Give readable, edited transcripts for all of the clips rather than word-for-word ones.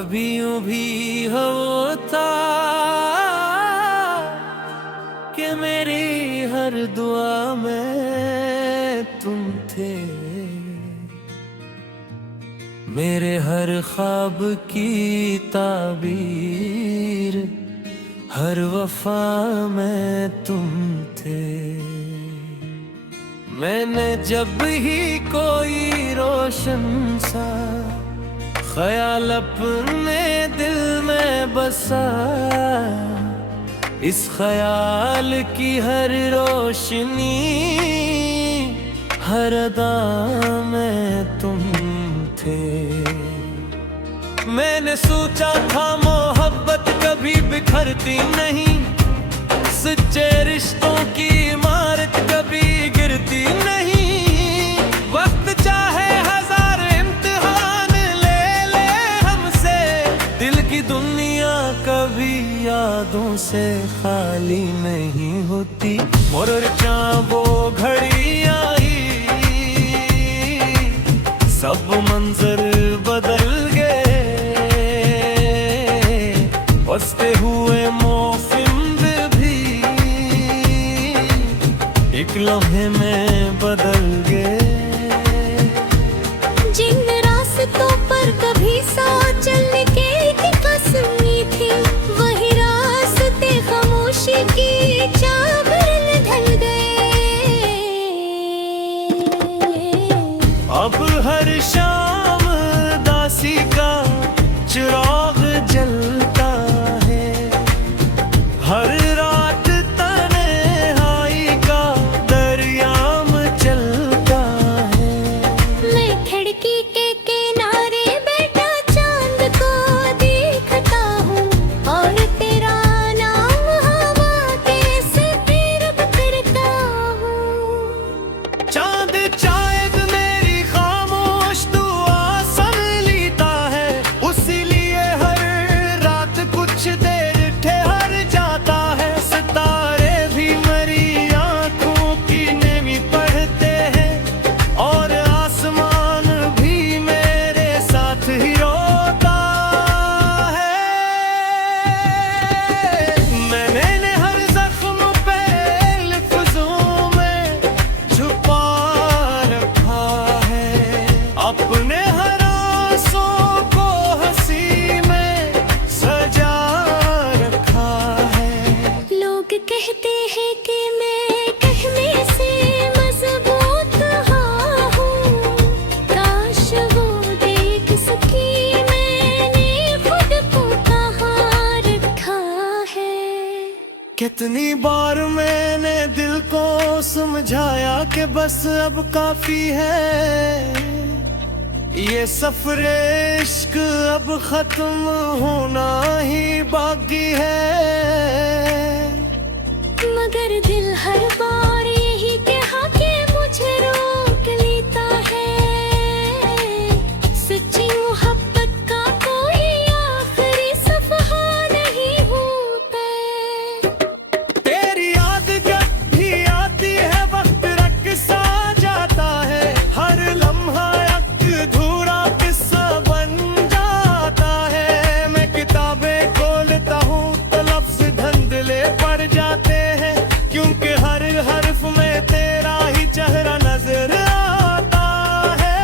कभी यूं भी होता कि मेरी हर दुआ में तुम थे, मेरे हर ख्वाब की ताबीर, हर वफा में तुम थे। मैंने जब ही कोई रोशन सा ख्याल अपने दिल में बसा, इस ख्याल की हर रोशनी, हर अदा में तुम थे। मैंने सोचा था मोहब्बत कभी बिखरती नहीं, सच्चे रिश्तों की इमारत कभी गिरती नहीं। वक्त चाहे हजार इम्तिहान ले ले हमसे, दिल की दुनिया कभी यादों से खाली नहीं होती। मोरचा वो घड़ी आई, सब मंजर बदल गए, बसते हुए मौसम भी एक लम्हे में बदल गए। जिन रास्तों पर कभी साथ चलने की कसम थी, वही रास्ते खामोशी की चादर में ढल गए। अब हर शाम दासी का चिराग जलता है, हर रात तन्हाई का दरियाम चलता है। मैं खिड़की के किनारे बैठा चांद को देखता हूँ, और तेरा नाम हवा के सफेद करता हूँ। चांद शायद मेरी खामोश दुआ सुन लेता है, उसीलिए हर रात कुछ देर ठहर जाता है। सितारे भी मेरी आंखों की नेमी पढ़ते हैं, और आसमान भी मेरे साथ ही रोता है। मैंने हर जख्म पे लफ्जों में छुपा रखा है, अपने हर आंसू को हंसी में सजा रखा है। लोग कहते हैं कि मैं कहने से मजबूत हूँ, काश वो देख सकी मैंने खुद को कहाँ रखा है। कितनी बार मैंने दिल को समझाया कि बस अब काफी है, ये सफर इश्क अब खत्म होना ही बाकी है। मगर दिल हर बार यही कहा कि मुझे रोक लेता है। सच्ची मोहब्बत का कोई आखिरी सफहा नहीं होता। तेरी याद जब भी आती है, वक्त रख सा जाता है, हर लम्हा अधूरा किस्सा बन जाता है। मैं किताबें खोलता हूँ तो लफ्ज धंधले पड़ जाते हैं, क्योंकि हर हर्फ में तेरा ही चेहरा नजर आता है।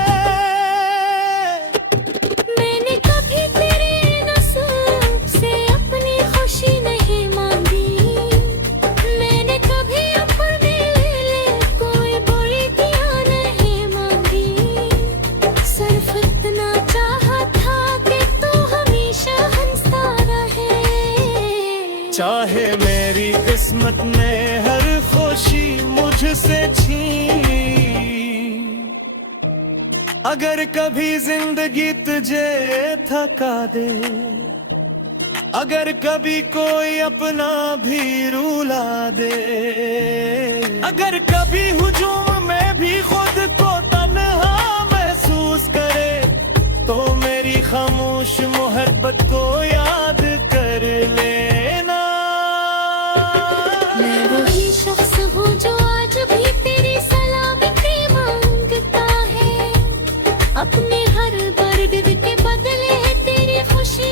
मैंने कभी तेरे नसीब से अपनी खुशी नहीं मांगी, मैंने कभी अपने लिए कोई बुरी दिया नहीं मांगी। सिर्फ इतना चाहा था कि तू हमेशा हंसता रहे। चाहे मेरी किस्मत में हर खुशी मुझसे छीन, अगर कभी जिंदगी तुझे थका दे, अगर कभी कोई अपना भी रुला दे, अगर कभी हुजूम में भी खुद को तन्हा महसूस करे, तो मेरी खामोश मोहब्बत को याद कर लेना। मैं वही शख्स हूँ जो आज भी तेरी सलामती मांगता है, अपने हर दर्द के बदले तेरी खुशी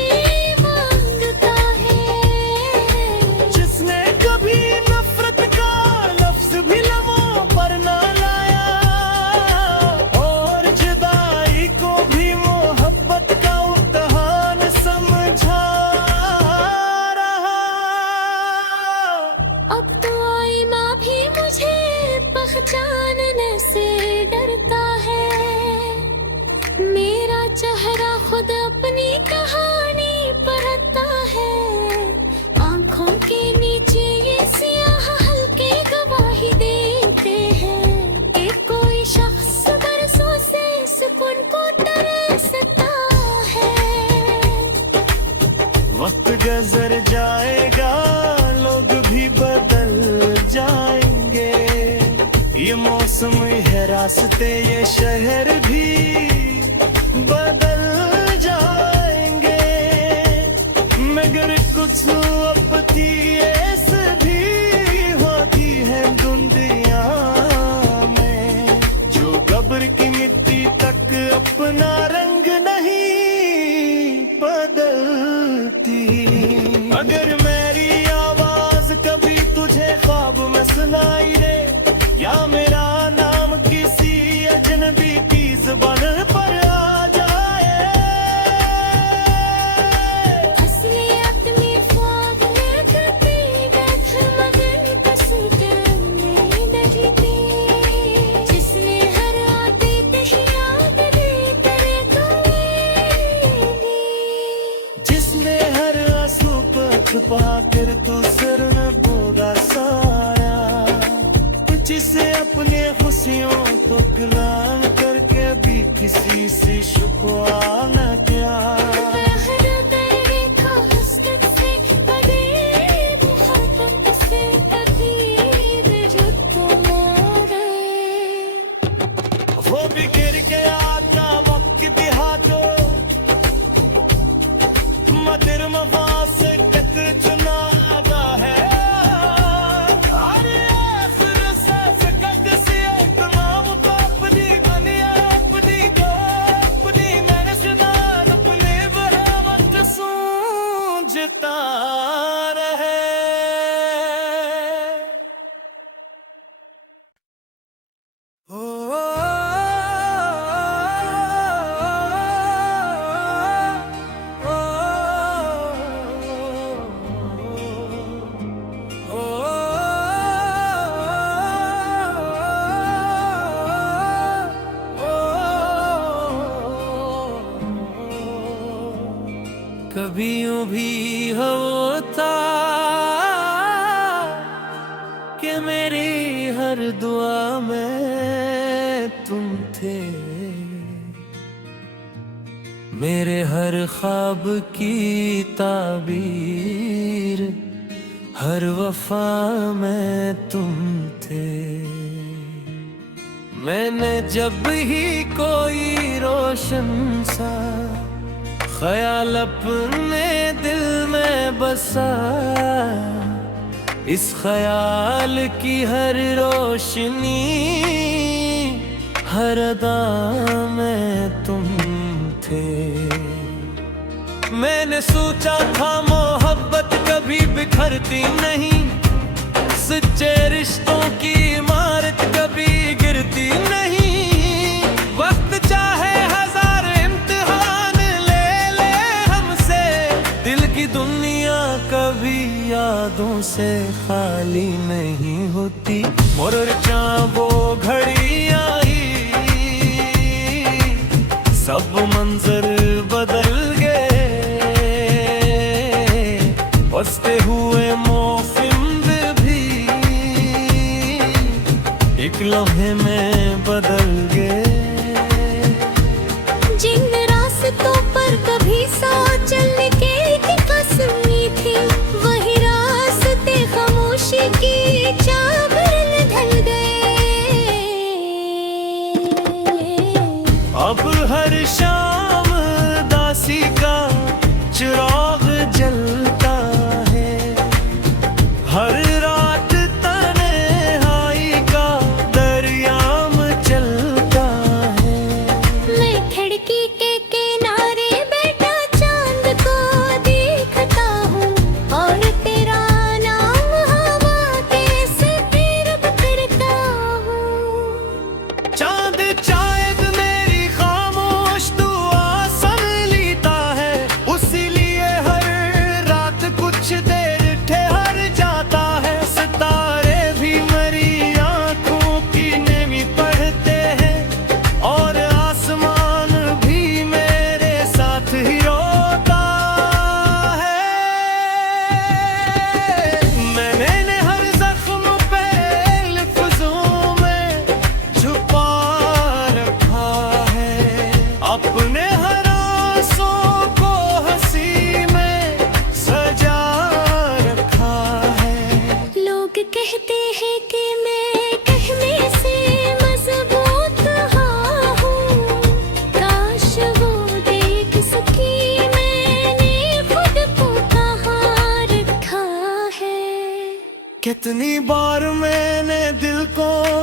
पहचानने से डरता है। मेरा चेहरा खुद अपनी कहानी पढ़ता है। आंखों के नीचे ये सियाह हल्के गवाही देते हैं कि कोई शख्स बरसों से सुकून को तरसता है। वक्त गुजर जाएगा, लोग भी बदल जाएंगे। ये मौसम है रास्ते, ये शहर भी बदल जाएंगे। मगर कुछ अपती ऐसे भी होती है दुनिया में, जो कब्र की मिट्टी तक अपना रंग नहीं बदलती। अगर मेरी आवाज कभी तुझे ख्वाब में सुनाई दे, या मेरा नाम किसी अजनबी की जुबान पर आ जाए, असलियत में ख्वाब में कभी बैठ मगर तस्वीर नहीं देखती। जिसने हर आते कहीं याद दे तेरे को मेरी, जिसने हर आंसू पर छुपा कर तू सर में बोला सारा, जिसे अपने खुशियों को कुर्बान करके भी किसी से शुक्वा न किया। हर तेरे को हसरत से बड़े मोहब्बत से तकदीर जुट मारे। वो भी गिर के आता वक्त भी हाथों, मदिर मवा से कत चुनादा है। अरे आखिर से फिकत सी एक नाम तो अपनी दुनिया अपनी को अपनी मैंने सुना अपने बरामद सूझता रहे। ओ कभी यूं भी होता कि मेरी हर दुआ में तुम थे, मेरे हर ख्वाब की ताबीर, हर वफा में तुम थे। मैंने जब ही कोई रोशन सा ख्याल अपने दिल में बसा, इस ख्याल की हर रोशनी हर अदा में तुम थे। मैंने सोचा था मोहब्बत कभी बिखरती नहीं, सच्चे रिश्तों की इमारत कभी गिरती नहीं। वक्त चाहे हजार इम्तिहान ले ले हमसे, दिल की दुनिया कभी यादों से खाली नहीं होती। मोरचा वो घड़ी आई, सब मंजर बदल गए, बसते हुए मौसम भी एक लम्हे में बदल गए। जिन रास्तों पर कभी साथ चलने की कसमी थी, वही रास्ते खामोशी की चादर ढल गए। अब हर शाम दासी का चिराग जलता है, हर रात तन्हाई का दरियाम चलता है। मैं खिड़की के किनारे बैठा चांद को देखता हूँ, और तेरा नाम हवा के सफेद करता हूँ। चांद शायद मेरी खामोश तू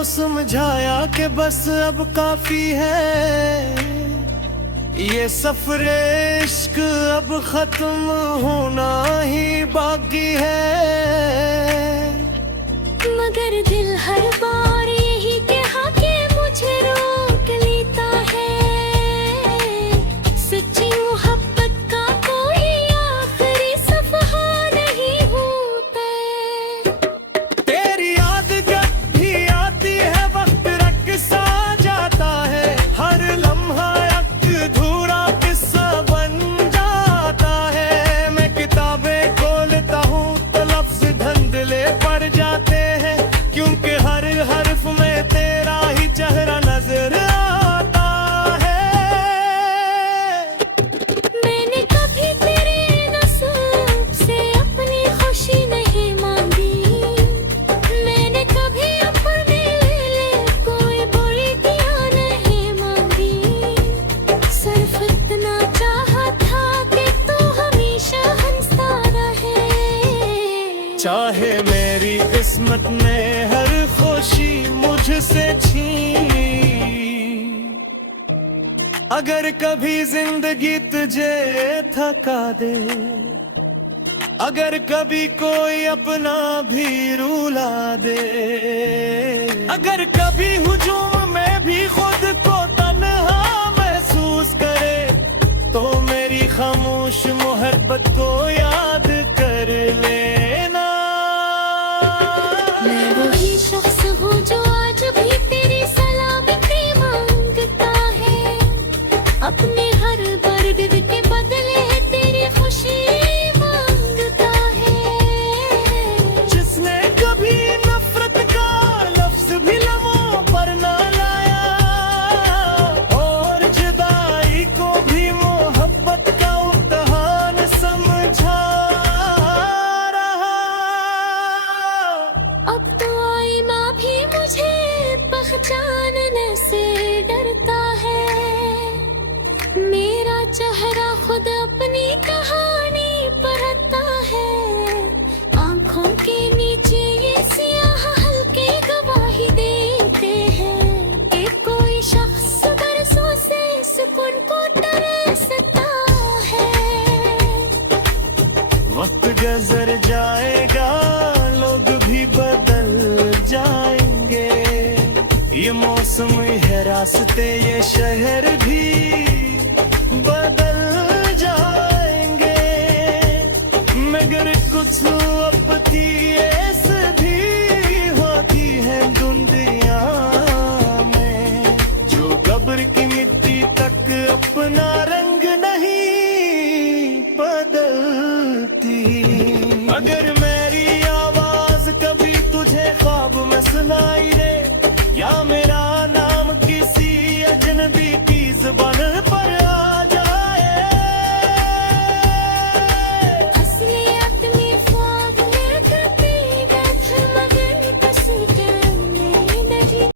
समझाया कि बस अब काफी है, ये सफरे इश्क अब खत्म होना ही बाकी है। मगर दिल हर बार यही कहा कि मुझे रोक लेता है, सच्ची मोहब्बत का कोई आखिरी सफहा नहीं होता। तेरी याद जब भी आती है वक्त रक्सा जाता है, हर लम्हा अधूरा किस्सा बन जाता है। मैं किताबें खोलता हूँ तो लफ्ज धंधले पड़ जाते हैं, क्योंकि हर हर्फ में तेरा ही चेहरा नजर आता है। मैंने कभी तेरे नसीब से अपनी खुशी नहीं मांगी, मैंने कभी अपने लिए कोई बुरी दिया नहीं मांगी। सिर्फ इतना चाहा था कि तू हमेशा हंसता रहे। चाहे मेरी किस्मत में हर खुशी मुझसे छीन, अगर कभी जिंदगी तुझे थका दे, अगर कभी कोई अपना भी रुला दे, अगर कभी हुजूम में भी खुद को तन्हा महसूस करे, तो मेरी खामोश मोहब्बत को याद कर लेना। मैं वही शख्स हूँ जो आज भी तेरी सलामती मांगता है, अपने हर दर्द के बदले तेरी खुशी मांगता है। जिसने कभी नफरत का लफ्ज भी लबों पर ना लाया, और जुदाई को भी मोहब्बत का इम्तिहान समझा रहा। अब तो आईना भी मुझे पहचानने से डरता है, मेरा चेहरा खुद अपनी कहानी पढ़ता है। आंखों के नीचे ये सियाह हल्के गवाही देते हैं कि कोई शख्स बरसों से सुकून को तरसता है। वक्त गुजर जाएगा, लोग भी बदल जाएंगे, ये मौसम है रास्ते ये शहर भी बदल जाएंगे, मगर कुछ अब थी